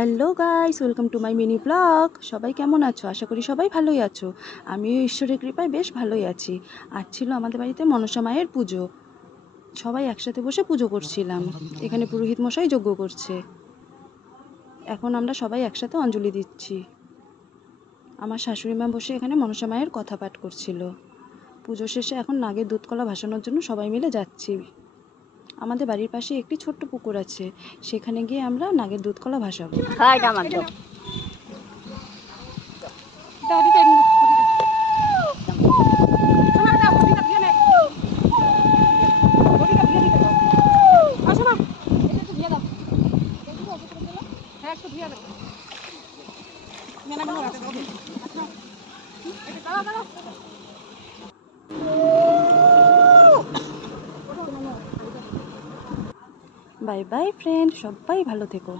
Hello guys, welcome to my mini blog. সবাই কেমন আছো? আশা করি সবাই ভালোই আছো। আমিও ঈশ্বরের কৃপায় বেশ ভালোই আছি। আজ ছিল আমাদের বাড়িতে মনসা মায়ের পুজো। সবাই একসাথে বসে পুজো করছিলাম। এখানে পুরোহিত মশাই যজ্ঞ করছে। এখন আমরা সবাই একসাথে অঞ্জলি দিচ্ছি। আমার শাশুড়ি মা বসে এখানে মনসা মায়ের কথা পাঠ করছিল। পুজো শেষে এখন নাগের দুধকলা ভাসানোর জন্য সবাই মিলে যাচ্ছি। আমাদের বাড়ির পাশে একটি ছোট্ট পুকুর আছে, সেখানে গিয়ে আমরা নাগের দুধকলা ভাসাবো। বাই বাই ফ্রেন্ড, সবাই ভালো থেকো।